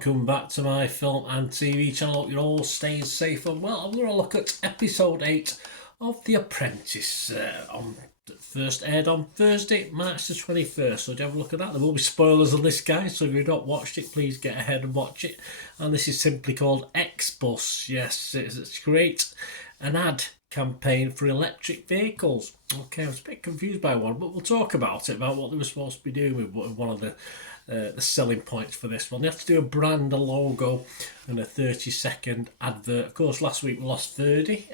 welcome back to my film and TV channel. Hope you're all staying safe and well. I'm going to look at episode 8 of The Apprentice. First aired on Thursday, March the 21st. So do have a look at that. There will be spoilers on this, guys, so if you've not watched it, please get ahead and watch it. And this is simply called XBUS. Yes, it's great. An ad campaign for electric vehicles. Okay, I was a bit confused by one, but we'll talk about it, about what they were supposed to be doing with one of the selling points for this one. They have to do a brand, a logo, and a 30-second advert. Of course, last week we lost Verdi,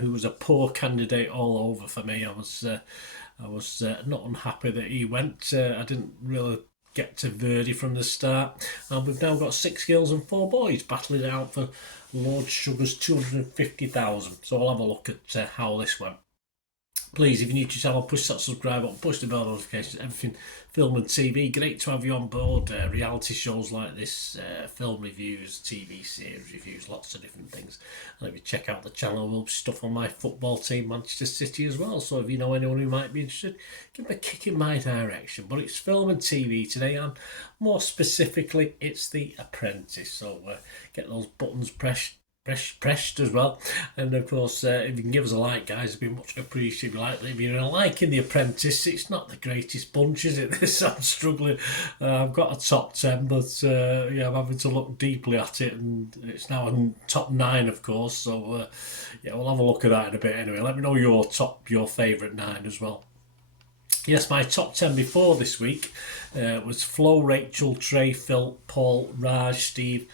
who was a poor candidate all over for me. I was not unhappy that he went. I didn't really get to Verdi from the start, and we've now got 6 girls and 4 boys battling it out for Lord Sugar's 250,000. So I'll have a look at how this went. Please, if you're new to the channel, push that subscribe button, push the bell notifications, everything film and TV. Great to have you on board. Reality shows like this, film reviews, TV series reviews, lots of different things. And if you check out the channel, there'll be stuff on my football team, Manchester City, as well. So if you know anyone who might be interested, give them a kick in my direction. But it's film and TV today, and more specifically, it's The Apprentice. So get those buttons pressed as well, and of course if you can give us a like, guys, it'd be much appreciated. If you're liking The Apprentice, it's not the greatest bunch, is it? This I'm struggling. I've got a top 10, but yeah, I'm having to look deeply at it, and it's now in top 9, of course. So yeah, we'll have a look at that in a bit anyway. Let me know your favourite 9 as well. Yes, my top 10 before this week was Flo, Rachel, Trey, Phil, Paul, Raj, Steve,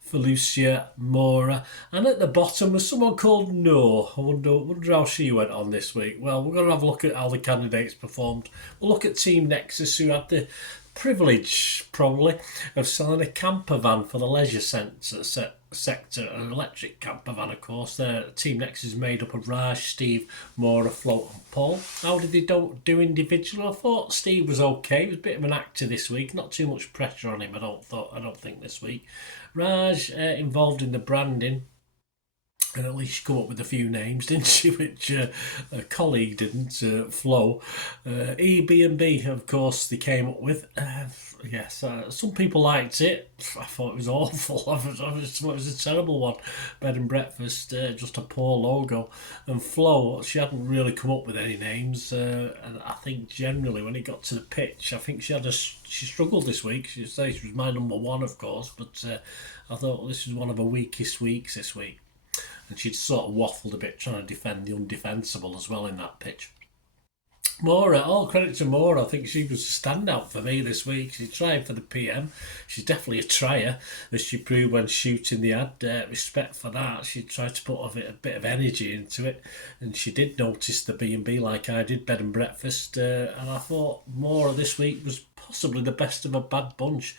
Felicia, Maura, and at the bottom was someone called Noor. I wonder how she went on this week. Well, we're going to have a look at how the candidates performed. We'll look at Team Nexus, who had the privilege, probably, of selling a camper van for the leisure sector, an electric camper van, of course. Team Nexus is made up of Raj, Steve, Maura, Flo and Paul. How did they do individually? I thought Steve was okay. He was a bit of an actor this week. Not too much pressure on him, I don't think this week. Raj involved in the branding, and at least she come up with a few names, didn't she? Which a colleague didn't, Flo. EB&B, of course, they came up with. Yes, some people liked it. I thought it was awful. I thought it was a terrible one. Bed and breakfast, just a poor logo. And Flo, she hadn't really come up with any names. And I think generally when it got to the pitch, I think she struggled this week. She was my number 1, of course, but I thought this was one of her weakest weeks this week. And she'd sort of waffled a bit trying to defend the undefensible as well in that pitch. Maura, all credit to Maura. I think she was a standout for me this week. She tried for the PM. She's definitely a trier, as she proved when shooting the ad. Respect for that. She tried to put a bit of energy into it, and she did notice the B&B like I did, bed and breakfast. And I thought Maura this week was possibly the best of a bad bunch.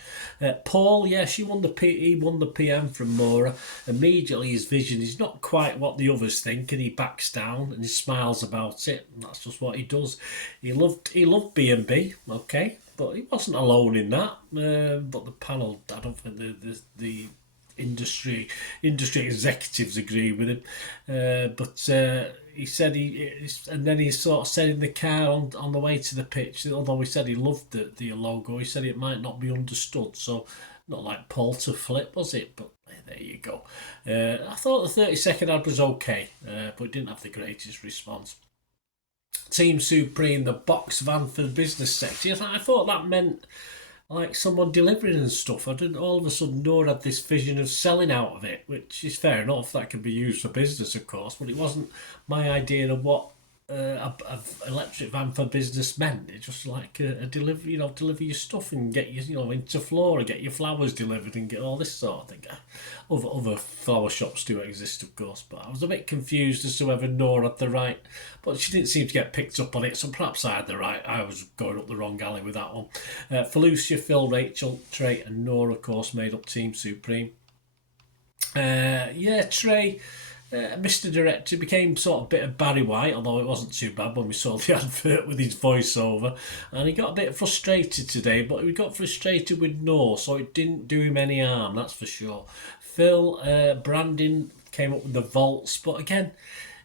Paul, yeah, he won the PM from Maura. Immediately his vision is not quite what the others think, and he backs down and he smiles about it. And that's just what he does. He loved B&B, okay, but he wasn't alone in that. But the panel, I don't think the industry executives agree with him. But he said and then he sort of said in the car on the way to the pitch, although he said he loved the logo, he said it might not be understood. So not like Paul to flip, was it? But there you go. I thought the 30-second ad was okay, but it didn't have the greatest response. Team Supreme, the box van for the business sector. I thought that meant like someone delivering and stuff. I didn't. All of a sudden, Noor had this vision of selling out of it, which is fair enough. That can be used for business, of course, but it wasn't my idea of what a electric van for business meant. It's just like a delivery, deliver your stuff and get you, into Flora, get your flowers delivered and get all this sort of thing. Other flower shops do exist, of course, but I was a bit confused as to whether Noor had the right, but she didn't seem to get picked up on it, so perhaps I had the right. I was going up the wrong alley with that one. Felicia, Phil, Rachel, Trey and Noor, of course, made up Team Supreme. Yeah, Trey, Mr. Director, became sort of a bit of Barry White, although it wasn't too bad when we saw the advert with his voiceover. And he got a bit frustrated today, but he got frustrated with Noor, so it didn't do him any harm, that's for sure. Phil, Brandon came up with the vaults, but again,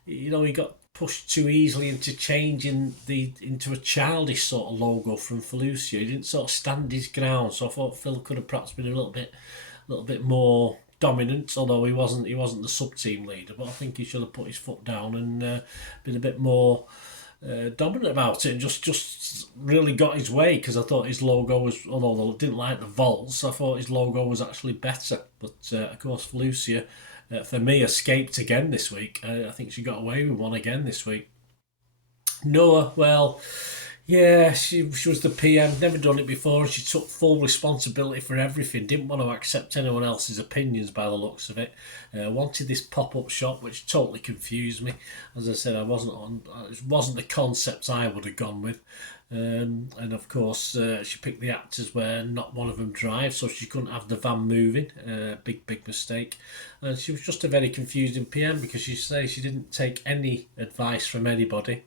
he got pushed too easily into changing into a childish sort of logo from Felicia. He didn't sort of stand his ground, so I thought Phil could have perhaps been a little bit little bit more dominant, although he wasn't the sub-team leader, but I think he should have put his foot down and been a bit more dominant about it and just really got his way, because I thought his logo was, although I didn't like the vaults, I thought his logo was actually better. But of course Felicia, for me, escaped again this week. I think she got away with one again this week. Noah, well, yeah, she was the PM, never done it before, and she took full responsibility for everything. Didn't want to accept anyone else's opinions by the looks of it. Wanted this pop-up shop, which totally confused me. As I said, it wasn't the concept I would have gone with. And of course, she picked the actors where not one of them drives, so she couldn't have the van moving. Big mistake. And she was just a very confusing PM, because she says she didn't take any advice from anybody.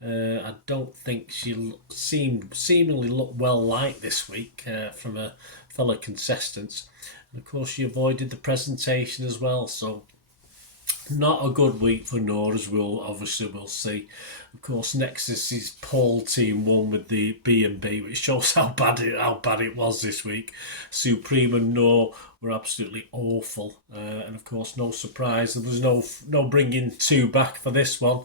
I don't think she seemingly looked well liked this week from her fellow contestants. And of course, she avoided the presentation as well, so not a good week for Nora, as we'll see. Of course, Nexus's Paul team won with the B&B, which shows how bad it was this week. Supreme and Nor were absolutely awful, and of course, no surprise, there was no bringing two back for this one.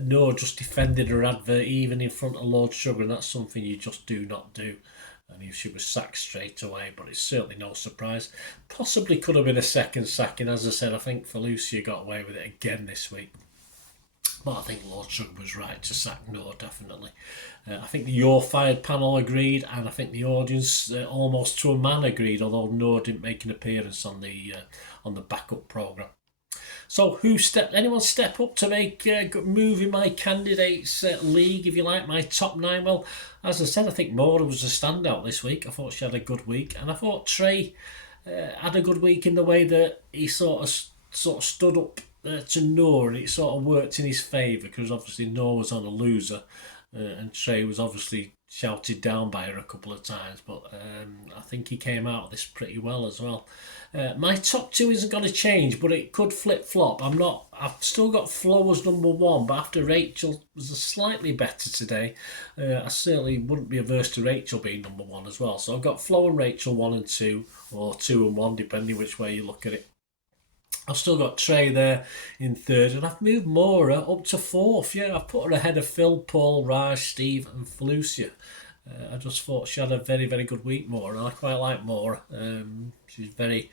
Noor just defended her advert even in front of Lord Sugar, and that's something you just do not do. And she was sacked straight away, but it's certainly no surprise. Possibly could have been a second sacking. As I said, I think Felicia got away with it again this week. But I think Lord Sugar was right to sack Noor, definitely. I think the You're Fired panel agreed, and I think the audience almost to a man agreed, although Noor didn't make an appearance on the backup programme. So anyone step up to make move in my candidates league, if you like, my top 9? Well, as I said, I think Nora was a standout this week. I thought she had a good week, and I thought Trey had a good week in the way that he sort of stood up to Noor, and it sort of worked in his favour, because obviously Noor was on a loser, and Trey was obviously shouted down by her a couple of times, but I think he came out of this pretty well as well. My top 2 isn't going to change, but it could flip-flop. I've still got Flo as number 1, but after Rachel was slightly better today, I certainly wouldn't be averse to Rachel being number 1 as well. So I've got Flo and Rachel 1 and 2, or 2 and 1, depending which way you look at it. I've still got Trey there in 3rd, and I've moved Maura up to 4th. Yeah, I've put her ahead of Phil, Paul, Raj, Steve and Felicia. I just thought she had a very, very good week, Maura, and I quite like Maura. She's very,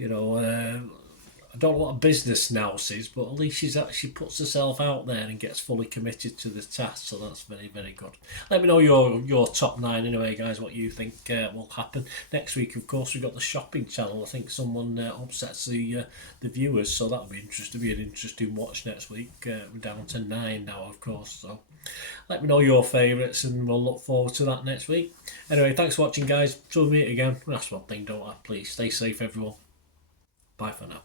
I don't know what a business now is, but at least she puts herself out there and gets fully committed to the task, so that's very, very good. Let me know your top 9 anyway, guys, what you think will happen. Next week, of course, we've got the shopping channel. I think someone upsets the viewers, so that'll be interesting. Be an interesting watch next week. We're down to 9 now, of course, so let me know your favourites, and we'll look forward to that next week. Anyway, thanks for watching, guys. Till we meet again. That's one thing, don't I? Please stay safe, everyone. Bye for now.